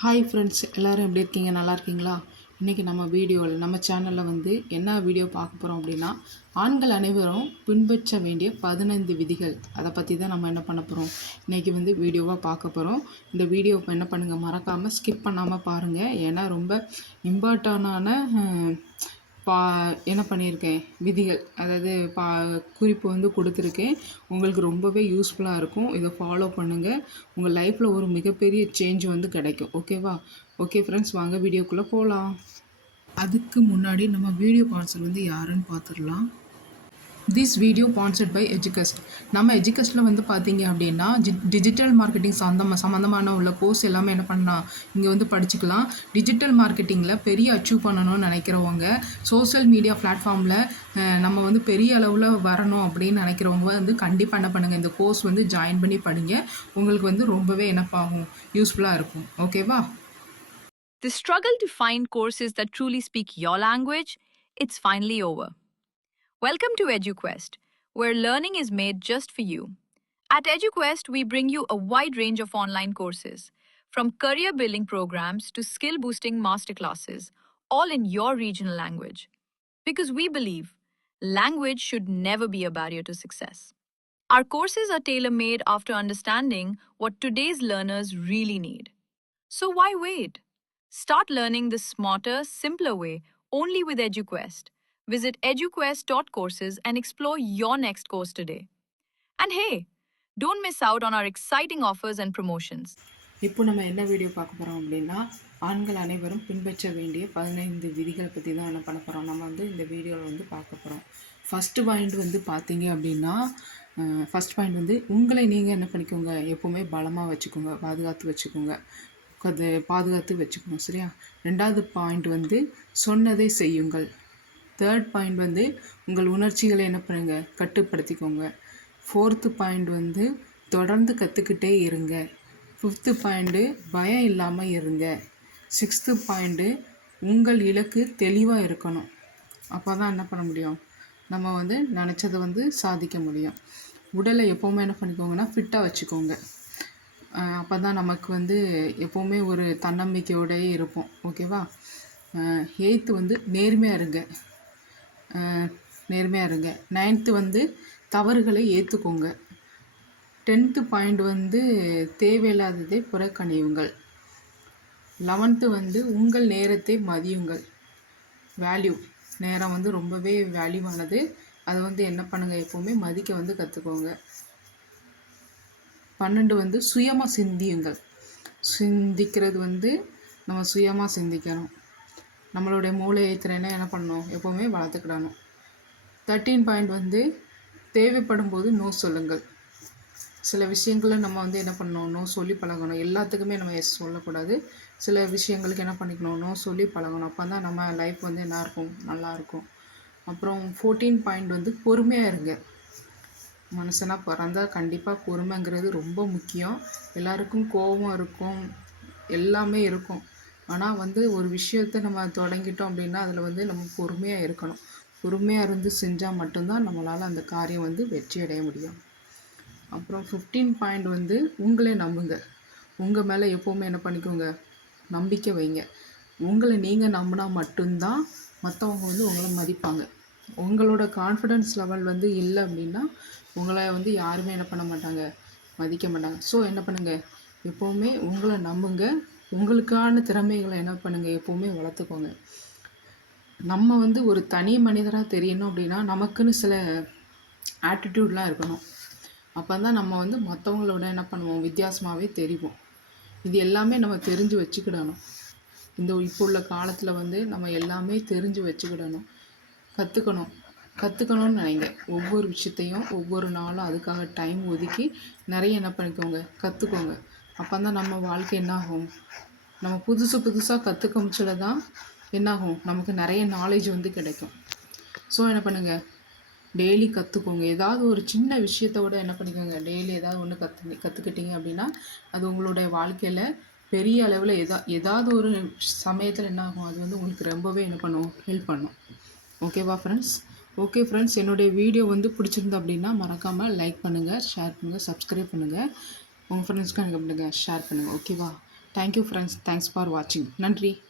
Hi friends, எல்லோரும் எப்படி இருக்கீங்க? நல்லா இருக்கீங்களா? இன்றைக்கி நம்ம சேனலில் வந்து என்ன வீடியோ பார்க்க போகிறோம் அப்படின்னா, ஆண்கள் அனைவரும் பின்பற்ற வேண்டிய 15 விதிகள். அதை பற்றி தான் நம்ம என்ன பண்ண போகிறோம், இன்றைக்கி வந்து வீடியோவாக பார்க்க போகிறோம். இந்த வீடியோ என்ன பண்ணுங்கள், மறக்காமல் ஸ்கிப் பண்ணாமல் பாருங்கள். ஏன்னா ரொம்ப இம்பார்ட்டண்டான என்ன பண்ணியிருக்கேன், விதிகள், அதாவது குறிப்பு வந்து கொடுத்துருக்கேன். உங்களுக்கு ரொம்பவே யூஸ்ஃபுல்லாக இருக்கும். இதை ஃபாலோ பண்ணுங்கள். உங்கள் லைஃப்பில் ஒரு மிகப்பெரிய சேஞ்ச் வந்து கிடைக்கும். ஓகேவா? ஓகே ஃப்ரெண்ட்ஸ், வாங்க வீடியோக்குள்ளே போகலாம். அதுக்கு முன்னாடி நம்ம வீடியோ ஸ்பான்சர் வந்து யாருன்னு பார்த்துடலாம். This video sponsored by Educast. நம்ம எஜுகஸ்ட்டில் வந்து பார்த்தீங்க அப்படின்னா டிஜிட்டல் மார்க்கெட்டிங் சம்மந்தமான உள்ள கோர்ஸ் எல்லாமே என்ன பண்ணலாம், இங்கே வந்து படிச்சுக்கலாம். டிஜிட்டல் மார்க்கெட்டிங்கில் பெரிய அச்சீவ் பண்ணணும்னு நினைக்கிறவங்க, சோஷியல் மீடியா பிளாட்ஃபார்மில் நம்ம வந்து பெரிய அளவில் வரணும் அப்படின்னு நினைக்கிறவங்க வந்து கண்டிப்பாக என்ன பண்ணுங்கள், இந்த கோர்ஸ் வந்து ஜாயின் பண்ணி படிங்க. உங்களுக்கு வந்து ரொம்பவே என்னப்பாகும், யூஸ்ஃபுல்லாக இருக்கும். ஓகேவா? The struggle to find courses that truly speak your language, it's finally over. Welcome to EduQuest, where learning is made just for you. At EduQuest, we bring you a wide range of online courses, from career building programs to skill boosting masterclasses, all in your regional language. Because we believe language should never be a barrier to success. Our courses are tailor made after understanding what today's learners really need. So why wait? Start learning the smarter, simpler way only with EduQuest. Visit eduquest.courses and explore your next course today. And hey, don't miss out on our exciting offers and promotions. இப்போ நம்ம என்ன video பார்க்க போகிறோம் அப்படின்னா, ஆண்கள் அனைவரும் பின்பற்ற வேண்டிய 15 விதிகளை பற்றி தான் என்ன பண்ண போகிறோம். நம்ம வந்து இந்த வீடியோவில் வந்து பார்க்க போகிறோம். ஃபஸ்ட்டு பாயிண்ட் வந்து பார்த்தீங்க அப்படின்னா, ஃபஸ்ட் பாயிண்ட் வந்து உங்களை நீங்கள் என்ன பண்ணிக்கோங்க, எப்போவுமே பலமாக வச்சுக்கோங்க, பாதுகாத்து வச்சுக்கோங்க. அது பாதுகாத்து வச்சுக்கணும். சரியா? 2வது பாயிண்ட் வந்து சொன்னதை செய்யுங்கள். 3rd பாயிண்ட் வந்து உங்கள் உணர்ச்சிகளை என்ன பண்ணுங்க, கட்டுப்படுத்திக்கோங்க. 4th பாயிண்ட் வந்து தொடர்ந்து கற்றுக்கிட்டே இருங்க. 5th பாயிண்ட்டு பயம் இல்லாமல் இருங்க. 6th பாயிண்ட்டு உங்கள் இலக்கு தெளிவாக இருக்கணும். அப்போ தான் என்ன பண்ண முடியும், நம்ம வந்து நினச்சதை வந்து சாதிக்க முடியும். உடலை எப்போவுமே என்ன பண்ணிக்கோங்கன்னா ஃபிட்டாக வச்சுக்கோங்க. அப்போ தான் நமக்கு வந்து எப்போவுமே ஒரு தன்னம்பிக்கையோடையே இருப்போம். ஓகேவா? 8th வந்து நேர்மையாக இருங்க. 9th வந்து தவறுகளை ஏற்றுக்கோங்க. 10th பாயிண்ட் வந்து தேவையில்லாததை புறக்கணியுங்கள். 11th வந்து உங்கள் நேரத்தை மதியுங்கள். வேல்யூ, நேரம் வந்து ரொம்பவே வேல்யூவானது. அதை வந்து என்ன பண்ணுங்கள், எப்போவுமே மதிக்க வந்து கற்றுக்கோங்க. 12 வந்து சுயமாக சிந்தியுங்கள். சிந்திக்கிறது வந்து நம்ம சுயமாக சிந்திக்கணும். நம்மளுடைய மூளையை திறனை என்ன பண்ணணும், எப்போவுமே வளர்த்துக்கிடணும். 13 பாயிண்ட் வந்து தேவைப்படும் போது நோ சொல்லுங்கள். சில விஷயங்களை நம்ம வந்து என்ன பண்ணணும், நோ சொல்லி பழகணும். எல்லாத்துக்குமே நம்ம எஸ் சொல்லக்கூடாது. சில விஷயங்களுக்கு என்ன பண்ணிக்கணும், நோ சொல்லி பழகணும். அப்போ தான் நம்ம லைஃப் வந்து என்ன இருக்கும், நல்லாயிருக்கும். அப்புறம் 14 பாயிண்ட் வந்து பொறுமையாக இருங்க. மனுஷனாக பிறந்தால் கண்டிப்பாக பொறுமைங்கிறது ரொம்ப முக்கியம். எல்லாருக்கும் கோபம் இருக்கும், எல்லாமே இருக்கும். ஆனால் வந்து ஒரு விஷயத்தை நம்ம தொடங்கிட்டோம் அப்படின்னா அதில் வந்து நம்ம பொறுமையாக இருக்கணும். பொறுமையாக இருந்து செஞ்சால் மட்டும்தான் நம்மளால் அந்த காரியம் வந்து வெற்றி அடைய முடியும். அப்புறம் 15 பாயிண்ட் வந்து உங்களே நம்புங்க. உங்கள் மேலே எப்போவுமே என்ன பண்ணிக்கோங்க, நம்பிக்கை வைங்க. உங்களை நீங்கள் நம்பினா மட்டும்தான் மற்றவங்க வந்து உங்களை மதிப்பாங்க. உங்களோட கான்ஃபிடென்ஸ் லெவல் வந்து இல்லை அப்படின்னா உங்களை வந்து யாருமே என்ன பண்ண மாட்டாங்க, மதிக்க மாட்டாங்க. ஸோ என்ன பண்ணுங்கள், எப்போவுமே உங்களை நம்புங்க. உங்களுக்கான திறமைகளை என்ன பண்ணுங்கள், எப்போவுமே வளர்த்துக்கோங்க. நம்ம வந்து ஒரு தனி மனிதராக தெரியணும் அப்படின்னா நமக்குன்னு சில ஆட்டிடியூட்லாம் இருக்கணும். அப்போ தான் நம்ம வந்து மற்றவங்களோட என்ன பண்ணுவோம், வித்தியாசமாகவே தெரிவோம். இது எல்லாமே நம்ம தெரிஞ்சு வச்சுக்கிடணும். இப்போ உள்ள காலத்தில் வந்து நம்ம எல்லாமே தெரிஞ்சு வச்சுக்கிடணும். கற்றுக்கணும்னு நினைங்க. ஒவ்வொரு விஷயத்தையும் ஒவ்வொரு நாளும் அதுக்காக டைம் ஒதுக்கி நிறைய என்ன பண்ணிக்கோங்க, கற்றுக்கோங்க. அப்போ தான் நம்ம வாழ்க்கை என்னாகும், நம்ம புதுசாக கற்றுக்க முடிச்சல தான் என்னாகும், நமக்கு நிறைய நாலேஜ் வந்து கிடைக்கும். ஸோ என்ன பண்ணுங்கள், டெய்லி கற்றுக்கோங்க. ஏதாவது ஒரு சின்ன விஷயத்தோட என்ன பண்ணிக்கோங்க, டெய்லி ஏதாவது ஒன்று கற்றுக்கிட்டீங்க அப்படின்னா அது உங்களுடைய வாழ்க்கையில் பெரிய அளவில் ஏதாவது ஒரு சமயத்தில் என்ன ஆகும், அது வந்து உங்களுக்கு ரொம்பவே என்ன பண்ணும், ஹெல்ப் பண்ணும். ஓகேவா ஃப்ரெண்ட்ஸ்? ஓகே ஃப்ரெண்ட்ஸ், என்னுடைய வீடியோ வந்து பிடிச்சிருந்தா அப்படின்னா மறக்காமல் லைக் பண்ணுங்கள், ஷேர் பண்ணுங்கள், சப்ஸ்கிரைப் பண்ணுங்கள். உங்கள் ஃப்ரெண்ட்ஸ்க்கு எனக்கு பண்ணுங்கள், ஷேர் பண்ணுங்கள். ஓகேவா? தேங்க்யூ ஃப்ரெண்ட்ஸ், தேங்க்ஸ் ஃபார் வாட்சிங். நன்றி.